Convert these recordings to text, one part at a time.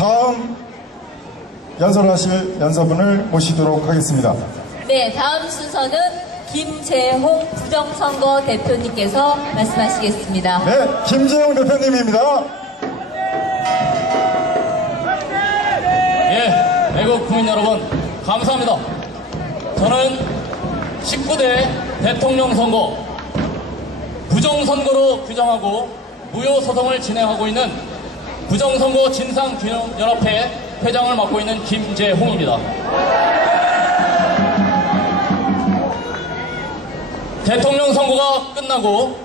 다음 연설하실 연설분을 모시도록 하겠습니다. 네, 다음 순서는 김재홍 부정선거 대표님께서 말씀하시겠습니다. 네, 김재홍 대표님입니다. 예, 애국 국민 여러분, 감사합니다. 저는 19대 대통령 선거 부정선거로 규정하고 무효소송을 진행하고 있는 부정선거 진상규명연합회 회장을 맡고 있는 김재홍입니다. 대통령 선거가 끝나고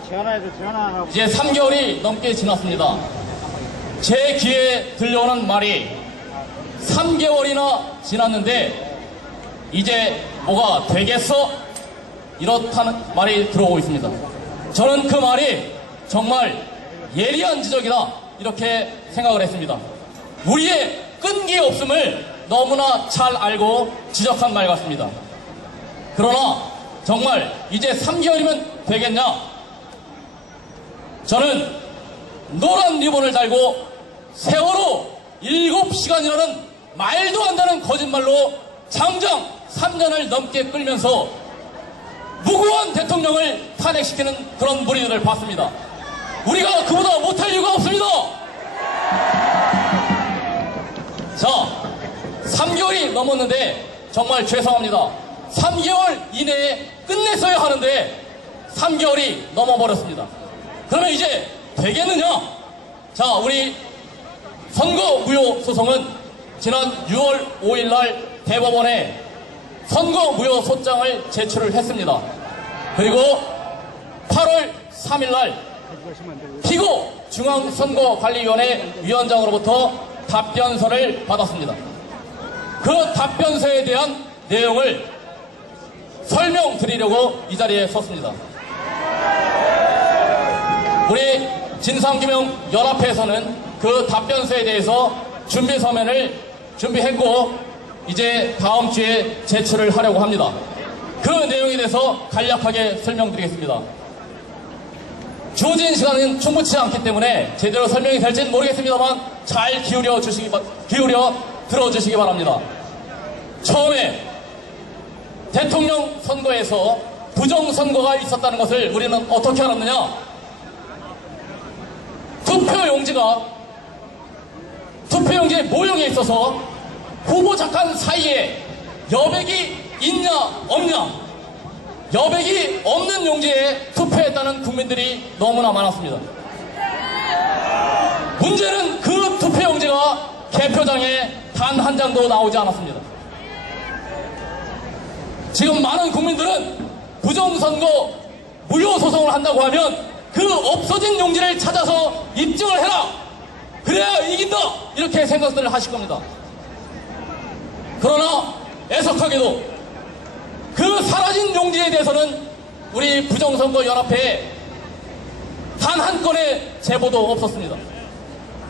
이제 3개월이 넘게 지났습니다. 제 귀에 들려오는 말이 3개월이나 지났는데 이제 뭐가 되겠어? 이렇다는 말이 들어오고 있습니다. 저는 그 말이 정말 예리한 지적이다 이렇게 생각을 했습니다. 우리의 끈기 없음을 너무나 잘 알고 지적한 말 같습니다. 그러나 정말 이제 3개월이면 되겠냐? 저는 노란 리본을 달고 세월호 7시간이라는 말도 안 되는 거짓말로 장장 3년을 넘게 끌면서 무고한 대통령을 탄핵시키는 그런 무리들을 봤습니다. 우리가 그보다 못할 이유가 없습니다. 자, 3개월이 넘었는데 정말 죄송합니다. 3개월 이내에 끝냈어야 하는데 3개월이 넘어버렸습니다. 그러면 이제 되겠느냐? 자, 우리 선거 무효 소송은 지난 6월 5일 날 대법원에 선거 무효 소장을 제출을 했습니다. 그리고 8월 3일 날 피고 중앙선거관리위원회 위원장으로부터 답변서를 받았습니다. 그 답변서에 대한 내용을 설명드리려고 이 자리에 섰습니다. 우리 진상규명연합회에서는 그 답변서에 대해서 준비 서면을 준비했고 이제 다음 주에 제출을 하려고 합니다. 그 내용에 대해서 간략하게 설명드리겠습니다. 주어진 시간은 충분치 않기 때문에 제대로 설명이 될지는 모르겠습니다만 잘 기울여 들어주시기 바랍니다. 처음에 대통령 선거에서 부정선거가 있었다는 것을 우리는 어떻게 알았느냐? 투표용지의 모형에 있어서 후보 잠깐 사이에 여백이 있냐 없냐, 여백이 없는 용지에 투표했다는 국민들이 너무나 많았습니다. 문제는 그 투표용지가 개표장에 단 한 장도 나오지 않았습니다. 지금 많은 국민들은 부정선거 무효소송을 한다고 하면 그 없어진 용지를 찾아서 입증을 해라, 그래야 이긴다, 이렇게 생각들을 하실 겁니다. 그러나 애석하게도 그 사라진 용지에 대해서는 우리 부정선거연합회에 단 한 건의 제보도 없었습니다.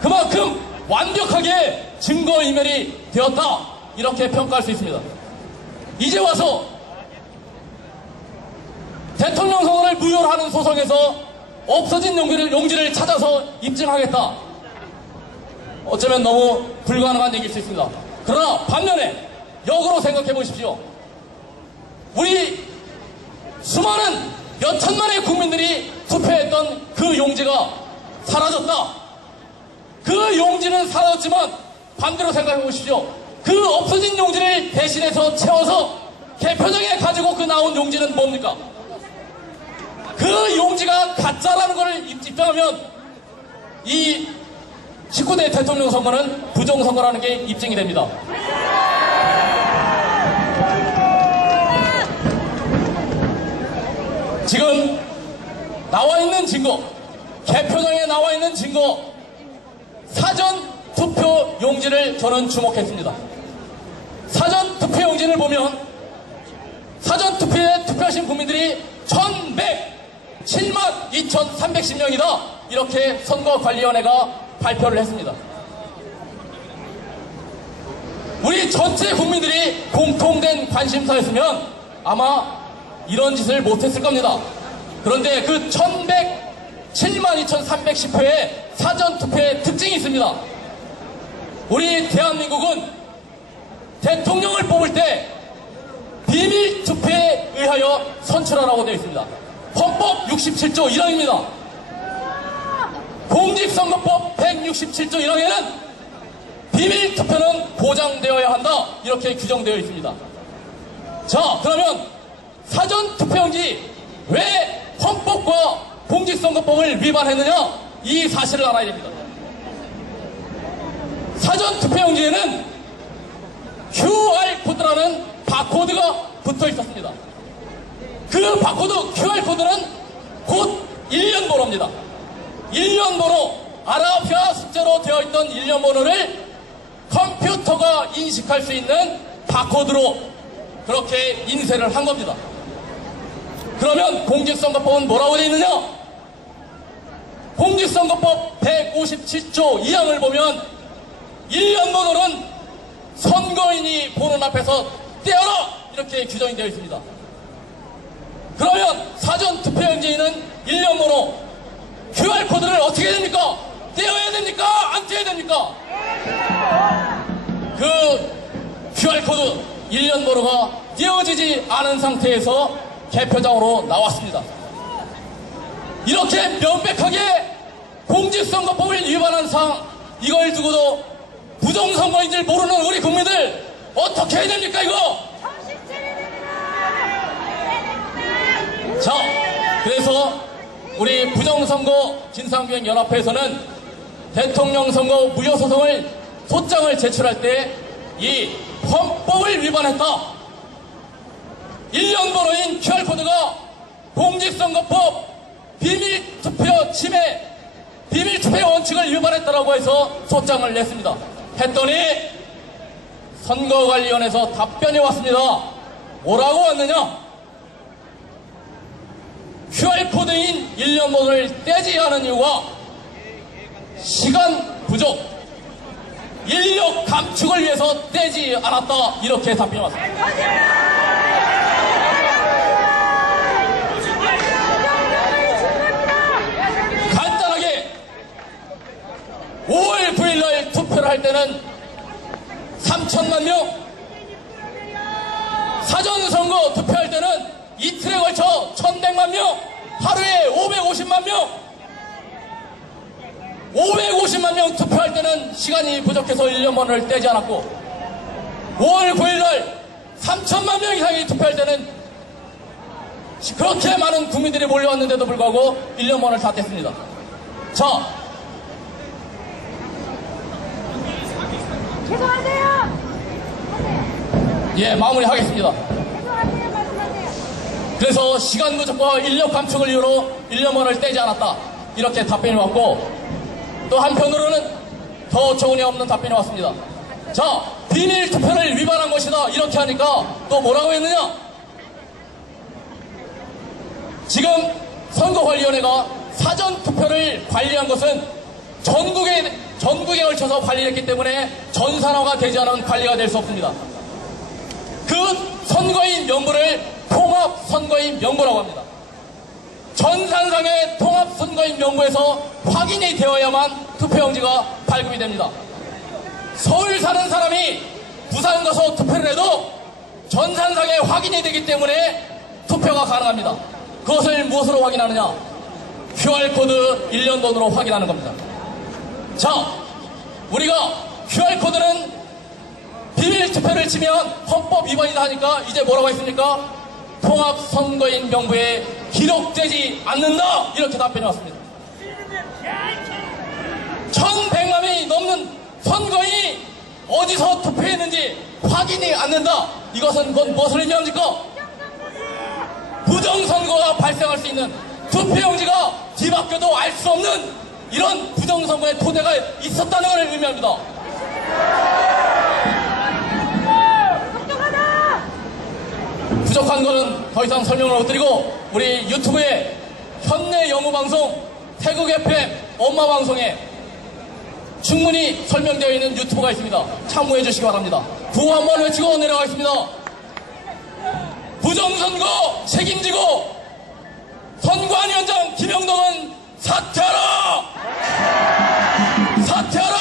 그만큼 완벽하게 증거인멸이 되었다, 이렇게 평가할 수 있습니다. 이제 와서 대통령 선거를 무효로 하는 소송에서 없어진 용지를 찾아서 입증하겠다, 어쩌면 너무 불가능한 얘기일 수 있습니다. 그러나 반면에 역으로 생각해 보십시오. 우리 수많은 몇 천만의 국민들이 투표했던 그 용지가 사라졌다. 그 용지는 사라졌지만 반대로 생각해 보십시오. 그 없어진 용지를 대신해서 채워서 개표장에 가지고 그 나온 용지는 뭡니까? 그 용지가 가짜라는 것을 입증하면 이 19대 대통령 선거는 부정선거라는 게 입증이 됩니다. 지금 나와 있는 증거, 개표장에 나와 있는 증거, 사전 투표 용지를 저는 주목했습니다. 사전 투표 용지를 보면 사전 투표에 투표하신 국민들이 1107만 2310명이다, 이렇게 선거관리위원회가 발표를 했습니다. 우리 전체 국민들이 공통된 관심사였으면 아마 이런 짓을 못했을 겁니다. 그런데 그 1107만 2310표의 사전투표의 특징이 있습니다. 우리 대한민국은 대통령을 뽑을 때 비밀 투표에 의하여 선출하라고 되어 있습니다. 헌법 67조 1항입니다. 공직선거법 167조 1항에는 비밀 투표는 보장되어야 한다, 이렇게 규정되어 있습니다. 자, 그러면 사전 투표용지 왜 헌법과 공직선거법을 위반했느냐, 이 사실을 알아야 됩니다. 사전 투표용지에는 QR코드라는 바코드가 붙어 있었습니다. 그 바코드 QR코드는 곧 1년 번호입니다. 1년 번호, 아라비아 숫자로 되어 있던 1년 번호를 컴퓨터가 인식할 수 있는 바코드로 그렇게 인쇄를 한 겁니다. 그러면 공직선거법은 뭐라고 되어 있느냐? 공직선거법 157조 2항을 보면 1년 번호는 선거인이 보는 앞에서 떼어라, 이렇게 규정이 되어 있습니다. 그러면 사전 투표용지에는 1년 번호 QR코드를 어떻게 해야 됩니까? 떼어야 됩니까? 안 떼어야 됩니까? 그 QR코드 1년 번호가 떼어지지 않은 상태에서 개표장으로 나왔습니다. 이렇게 명백하게 공직선거법을 위반한 사항, 이걸 두고도 부정선거인 줄 모르는 우리 국민들 어떻게 해야 됩니까, 이거? 자, 그래서 우리 부정선거 진상규명연합회에서는 대통령 선거 무효소송을 소장을 제출할 때 이 헌법을 위반했다, 1년 번호인 QR코드가 공직선거법 비밀투표 침해, 비밀투표 원칙을 위반했다라고 해서 소장을 냈습니다. 했더니 선거관리위원회에서 답변이 왔습니다. 뭐라고 왔느냐? QR코드인 1년 번호를 떼지 않은 이유가 시간 부족, 인력 감축을 위해서 떼지 않았다, 이렇게 답변이 왔습니다. 간단하게 5월 9일날 투표를 할 때는 3천만 명, 사전선거 투표할 때는 이틀에 걸쳐 1100만 명, 하루에 550만 명, 550만 명 투표할 때는 시간이 부족해서 1년 번호를 떼지 않았고, 5월 9일날 3천만 명 이상이 투표할 때는 그렇게 많은 국민들이 몰려왔는데도 불구하고 1년 번호를 다 뗐습니다. 자, 죄송하세요. 예, 마무리하겠습니다. 죄송하세요. 말씀하세요. 그래서 시간 부족과 인력 감축을 이유로 1년 번호를 떼지 않았다, 이렇게 답변이 왔고, 또 한편으로는 더 조은이 없는 답변이 왔습니다. 자, 비밀 투표를 위반한 것이다, 이렇게 하니까 또 뭐라고 했느냐? 지금 선거관리위원회가 사전 투표를 관리한 것은 전국에 걸쳐서 관리를 했기 때문에 전산화가 되지 않은 관리가 될 수 없습니다. 그 선거인 명부를 통합선거인 명부라고 합니다. 전산상의 통합선거인 명부에서 확인이 되어야만 투표용지가 발급이 됩니다. 서울 사는 사람이 부산 가서 투표를 해도 전산상에 확인이 되기 때문에 투표가 가능합니다. 그것을 무엇으로 확인하느냐? QR코드 1년 번호로 확인하는 겁니다. 자, 우리가 QR코드는 비밀 투표를 치면 헌법 위반이다 하니까 이제 뭐라고 했습니까? 통합선거인 명부에 기록되지 않는다, 이렇게 답변이 왔습니다. 1100만 명이 넘는 선거인이 어디서 투표했는지 확인이 안 된다, 이것은 무엇을 의미합니까? 부정선거가 발생할 수 있는, 투표용지가 뒤바뀌어도 알 수 없는 이런 부정선거의 토대가 있었다는 것을 의미합니다. 부족한 것은 더 이상 설명을 못 드리고, 우리 유튜브에 현내 영우방송, 태국 FM, 엄마방송에 충분히 설명되어 있는 유튜브가 있습니다. 참고해 주시기 바랍니다. 구호 한번 외치고 내려가겠습니다. 부정선거 책임지고 선관위원장 김영동은 사퇴하라! 사퇴하라!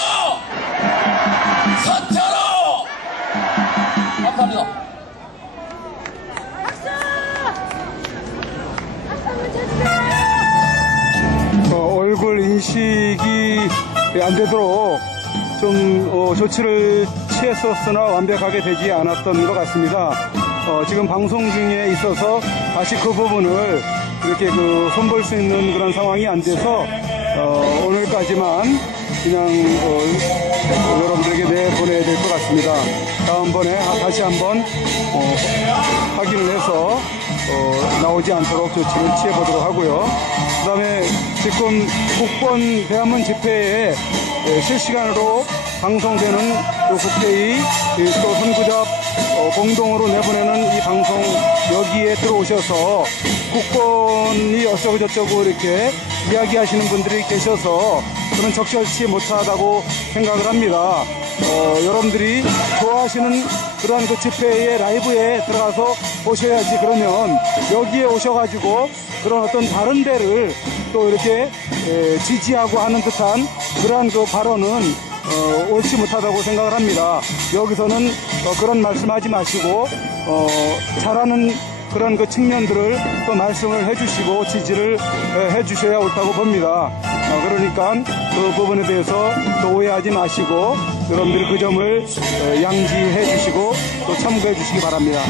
사퇴하라! 감사합니다. 박수! 박수 쳐주세요! 얼굴 인식이 안 되도록 좀 조치를 취했었으나 완벽하게 되지 않았던 것 같습니다. 지금 방송 중에 있어서 다시 그 부분을 이렇게 손볼 수 있는 그런 상황이 안 돼서 오늘까지만 그냥 여러분들에게 내보내야 될 것 같습니다. 다음번에 다시 한번 확인을 해서 나오지 않도록 조치를 취해보도록 하고요. 그 다음에 지금 국번 대한문 집회에 실시간으로 방송되는 국회의 또 선구잡 공동으로 내보내는 이 방송 여기에 들어오셔서 국권이 어쩌고 저쩌고 이렇게 이야기하시는 분들이 계셔서 저는 적절치 못하다고 생각을 합니다. 여러분들이 좋아하시는 그런 그 집회의 라이브에 들어가서 보셔야지, 그러면 여기에 오셔가지고 그런 어떤 다른 데를 또 이렇게 지지하고 하는 듯한 그러한 그 발언은 옳지 못하다고 생각을 합니다. 여기서는 그런 말씀하지 마시고 잘하는 그런 그 측면들을 또 말씀을 해주시고 지지를 해주셔야 옳다고 봅니다. 그러니까 그 부분에 대해서 또 오해하지 마시고 여러분들이 그 점을 양지해 주시고 또 참고해 주시기 바랍니다.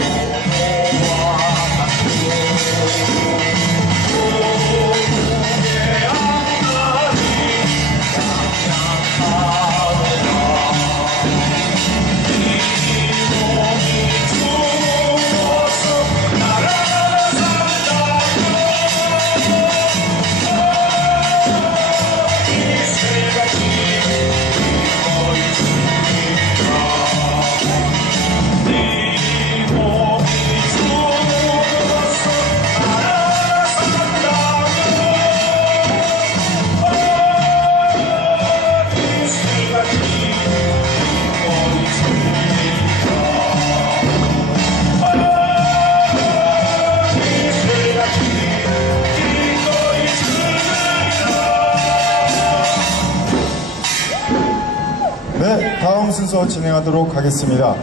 네, 다음 순서 진행하도록 하겠습니다.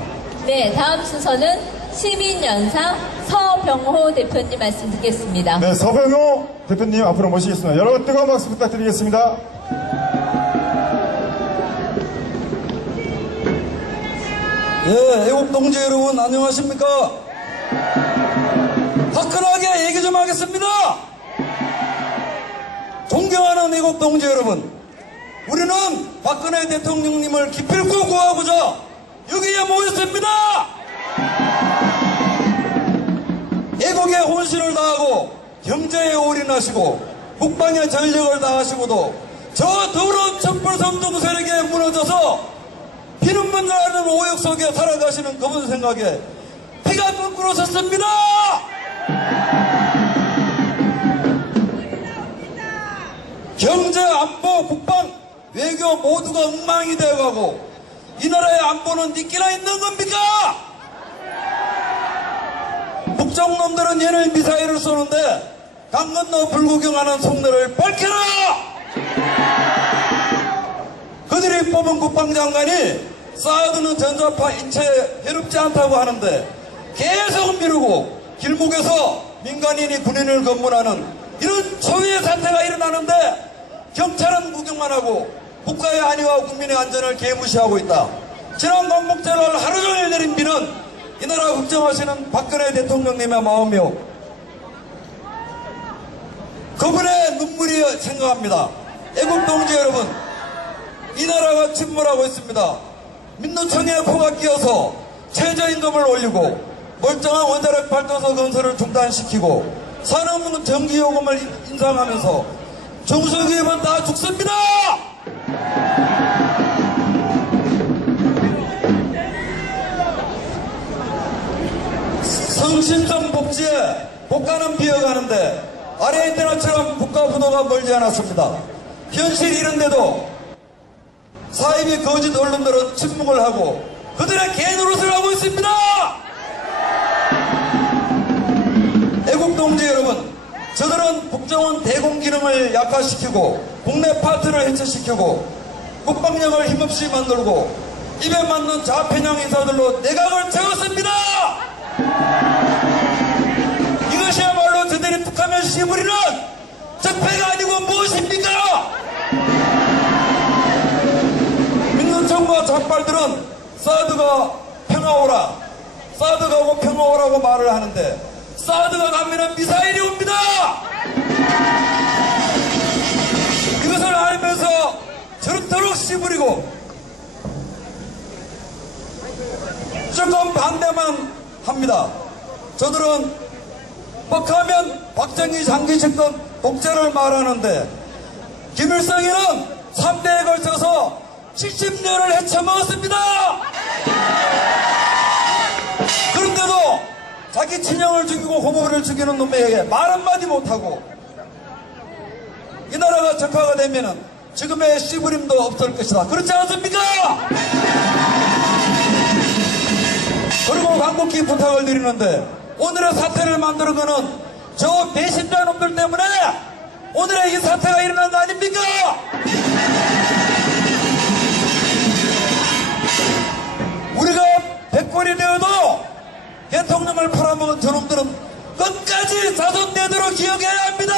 네, 다음 순서는 시민연상 서병호 대표님 말씀 듣겠습니다. 네, 서병호 대표님 앞으로 모시겠습니다. 여러분 뜨거운 박수 부탁드리겠습니다. 예, 애국 동지 여러분 안녕하십니까? 화끈하게 얘기 좀 하겠습니다. 존경하는 애국 동지 여러분, 우리는 박근혜 대통령님을 기필코 구하고자 여기에 모였습니다. 애국에 혼신을 다하고 경제에 올인하시고 국방에 전력을 다하시고도 저 더러운 촛불성동 세력에 무너져서 피눈물 나는 오역 속에 살아가시는 그분 생각에 피가 거꾸로 섰습니다. 경제, 안보, 국방, 외교 모두가 엉망이 되어가고 이 나라의 안보는 니끼나 있는 겁니까? 북정놈들은 얘네 미사일을 쏘는데 강 건너 불구경하는 속내를 밝혀라! 그들이 뽑은 국방장관이 사드는 전자파 인체에 해롭지 않다고 하는데 계속 미루고 길목에서 민간인이 군인을 검문하는 이런 초유의 사태가 일어나는데 경찰은 구경만 하고 국가의 안위와 국민의 안전을 개무시하고 있다. 지난 광복절을 하루 종일 내린 비는 이 나라 걱정하시는 박근혜 대통령님의 마음이요, 그분의 눈물이 생각합니다. 애국동지 여러분, 이 나라가 침몰하고 있습니다. 민노총에 코가 끼어서 최저임금을 올리고 멀쩡한 원자력 발전소 건설을 중단시키고 산업 전기요금을 인상하면서 중소기업은 다 죽습니다. 성심성 복지에 복가는 비어가는데 아르헨티나처럼 국가 부도가 멀지 않았습니다. 현실이 이런데도 사입의 거짓 언론들은 침묵을 하고 그들의 개노릇을 하고 있습니다. 애국동지 여러분, 저들은 국정원 대공 기능을 약화시키고 국내 파트를 해체시키고 국방력을 힘없이 만들고 입에 맞는 좌편향 인사들로 내각을 채웠습니다. 이것이야말로 저들이 툭하면 씹으리는 적폐가 아니고 무엇입니까? 믿는 정부와 잡발들은 사드가 평화오라, 사드가 오고 평화오라고 말을 하는데 사드가 가면은 미사일이 옵니다. 이것을 알면서 저렇도록 씹으리고 조금 반대만 합니다. 저들은 뻑하면 박정희 장기 집권 독재를 말하는데 김일성이는 3대에 걸쳐서 70년을 헤쳐먹었습니다. 그런데도 자기 친형을 죽이고 호모를 죽이는 놈에게 말 한마디 못하고 이 나라가 적화가 되면은 지금의 씨부림도 없을 것이다. 그렇지 않습니까? 그리고 간곡히 부탁을 드리는데 오늘의 사태를 만드는 거는 저 배신자 놈들 때문에 오늘의 이 사태가 일어난 거 아닙니까? 우리가 100권이 되어도 대통령을 팔아먹은 저놈들은 끝까지 자손대대로 기억해야 합니다.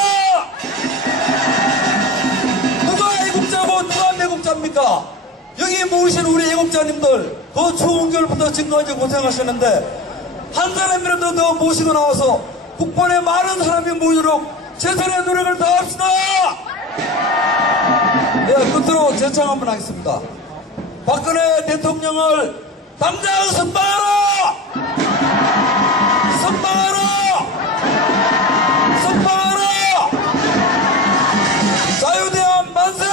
누가 애국자고 누가 매국자입니까? 여기 모으신 우리 애국자님들 그 추운 겨울부터 지금까지 고생하셨는데 한 사람이라도 더 모시고 나와서 국본에 많은 사람이 모이도록 최선의 노력을 다합시다. 네, 끝으로 제창 한번 하겠습니다. 박근혜 대통령을 당장 선방하라! 선방하라! 선방하라! 자유대한 만세!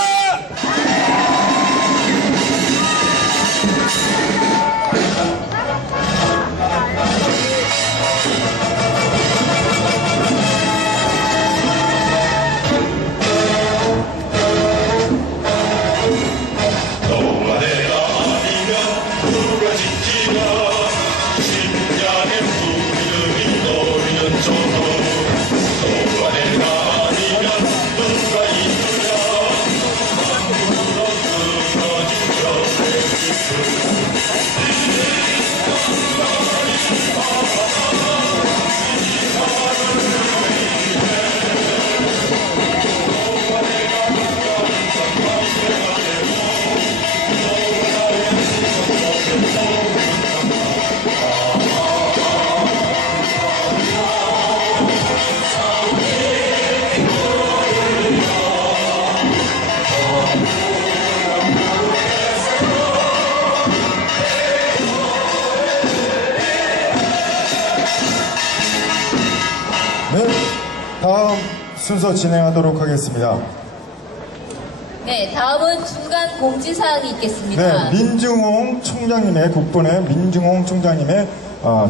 네, 다음 순서 진행하도록 하겠습니다. 네, 다음은 중간 공지사항이 있겠습니다. 네, 민중홍 총장님의 국본의 민중홍 총장님의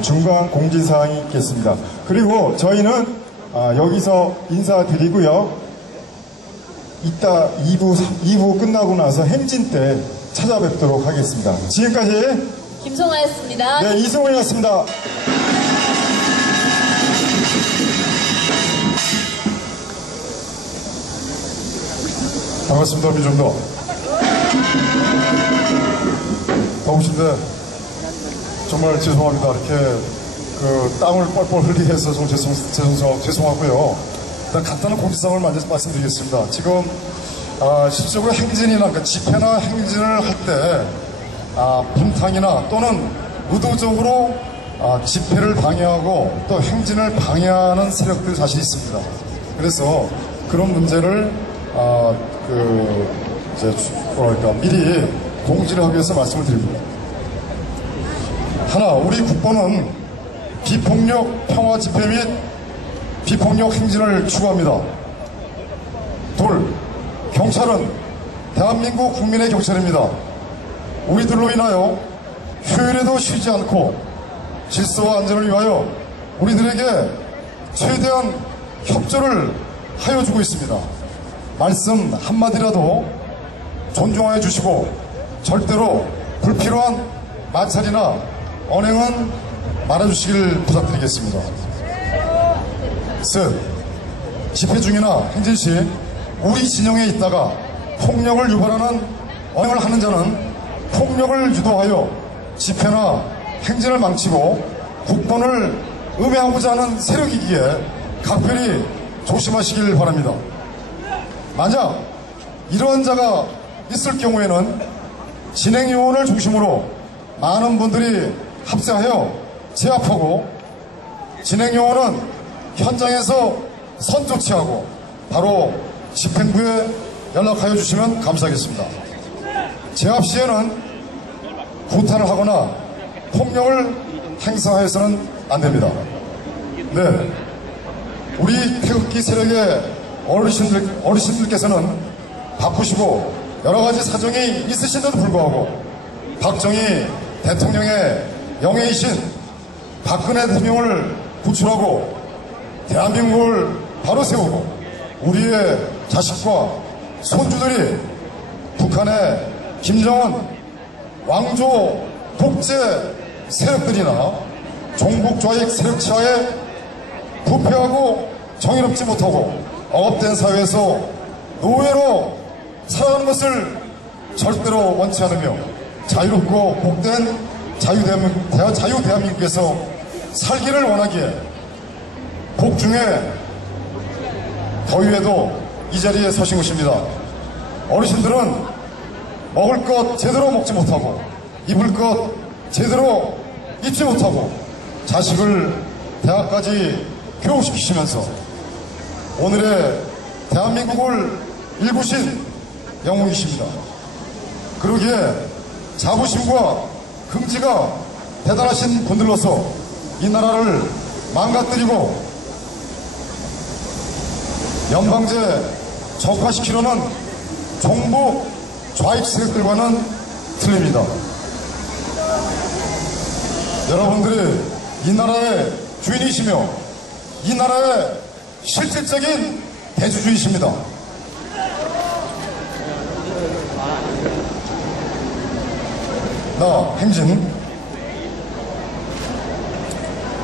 중간 공지사항이 있겠습니다. 그리고 저희는 여기서 인사드리고요. 이따 2부 끝나고 나서 행진 때 찾아뵙도록 하겠습니다. 지금까지 김송아였습니다. 네, 이승훈이었습니다. 반갑습니다. 민중도 더우신데 정말 죄송합니다. 이렇게 그 땀을 뻘뻘 흘리게 해서 좀 죄송하고요. 일단 간단한 공지사항을 먼저 말씀드리겠습니다. 지금 실질적으로 행진이나 그러니까 집회나 행진을 할 때 분탕이나 또는 의도적으로 집회를 방해하고 또 행진을 방해하는 세력들이 사실 있습니다. 그래서 그런 문제를 미리 공지를 하기 위해서 말씀을 드립니다. 하나, 우리 국본은 비폭력 평화 집회 및 비폭력 행진을 추구합니다. 둘, 경찰은 대한민국 국민의 경찰입니다. 우리들로 인하여 휴일에도 쉬지 않고 질서와 안전을 위하여 우리들에게 최대한 협조를 하여주고 있습니다. 말씀 한마디라도 존중하여 주시고 절대로 불필요한 마찰이나 언행은 말아주시길 부탁드리겠습니다. 셋, 집회 중이나 행진 시 우리 진영에 있다가 폭력을 유발하는 언행을 하는 자는 폭력을 유도하여 집회나 행진을 망치고 국권을 음해하고자 하는 세력이기에 각별히 조심하시길 바랍니다. 만약 이러한 자가 있을 경우에는 진행요원을 중심으로 많은 분들이 합세하여 제압하고, 진행요원은 현장에서 선조치하고 바로 집행부에 연락하여 주시면 감사하겠습니다. 제압 시에는 구타를 하거나 폭력을 행사해서는 안 됩니다. 네, 우리 태극기 세력의 어르신들께서는 바쁘시고 여러 가지 사정이 있으신데도 불구하고 박정희 대통령의 영예이신 박근혜 대통령을 구출하고 대한민국을 바로 세우고 우리의 자식과 손주들이 북한의 김정은 왕조 독재 세력들이나 종북 좌익 세력 치하에 부패하고 정의롭지 못하고 억압된 사회에서 노예로 살아가는 것을 절대로 원치 않으며 자유롭고 복된 자유대한민국에서 살기를 원하기에 복중에 더위에도 이 자리에 서신 것입니다. 어르신들은 먹을 것 제대로 먹지 못하고 입을 것 제대로 입지 못하고 자식을 대학까지 교육시키시면서 오늘의 대한민국을 일구신 영웅이십니다. 그러기에 자부심과 긍지가 대단하신 분들로서 이 나라를 망가뜨리고 연방제 적화시키려는 종북 좌익 세력들과는 틀립니다. 여러분들이 이 나라의 주인이시며 이 나라의 실질적인 대주주이십니다. 나 행진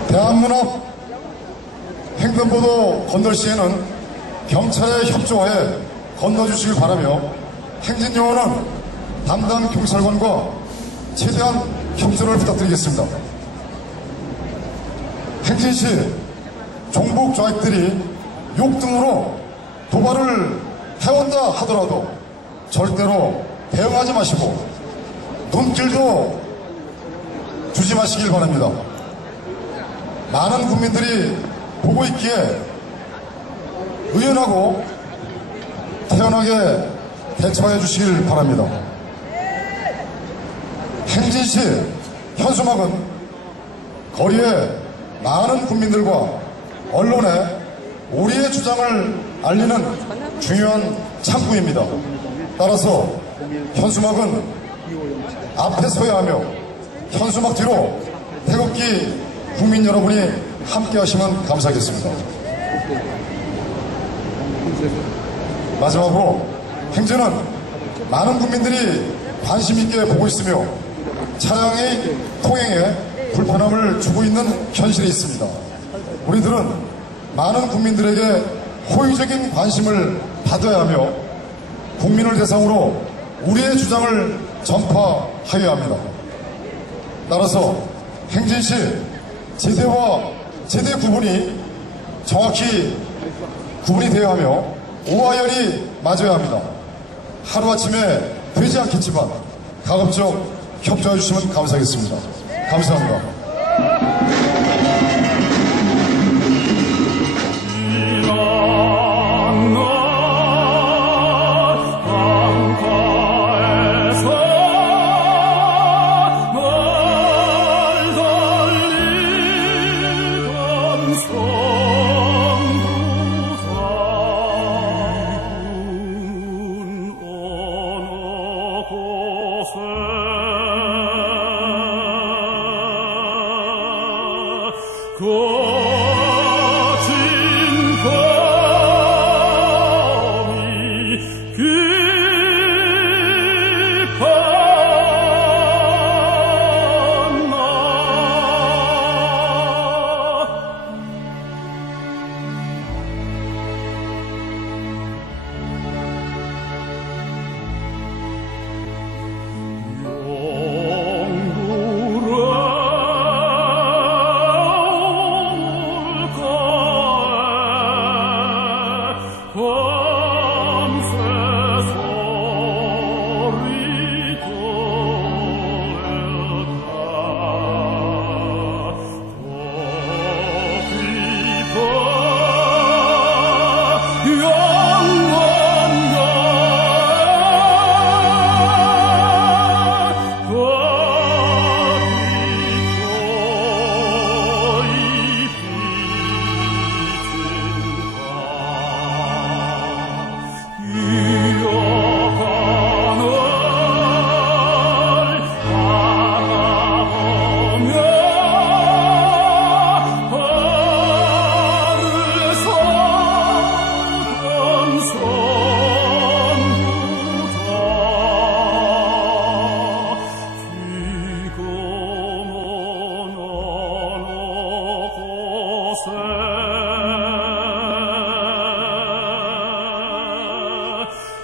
대한문합 횡단보도 건널 시에는 경찰의 협조하에 건너주시길 바라며 행진요원은 담당 경찰관과 최대한 협조를 부탁드리겠습니다. 행진 시 종북 좌익들이 욕 등으로 도발을 해온다 하더라도 절대로 대응하지 마시고 눈길도 주지 마시길 바랍니다. 많은 국민들이 보고 있기에 의연하고 태연하게 대처해 주시길 바랍니다. 행진 시 현수막은 거리에 많은 국민들과 언론에 우리의 주장을 알리는 중요한 창구입니다. 따라서 현수막은 앞에 서야 하며 현수막 뒤로 태극기 국민 여러분이 함께 하시면 감사하겠습니다. 마지막으로 행진은 많은 국민들이 관심 있게 보고 있으며 차량의 통행에 불편함을 주고 있는 현실에 있습니다. 우리들은 많은 국민들에게 호의적인 관심을 받아야 하며 국민을 대상으로 우리의 주장을 전파하여야 합니다. 따라서 행진 시 제대와 제대 구분이 정확히 구분이 되어야 하며 오하열이 맞아야 합니다. 하루아침에 되지 않겠지만 가급적 협조해 주시면 감사하겠습니다. 감사합니다.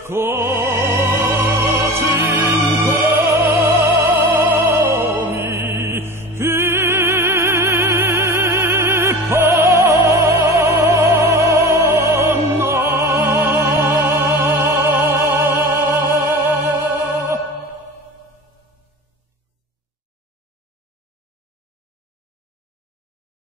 고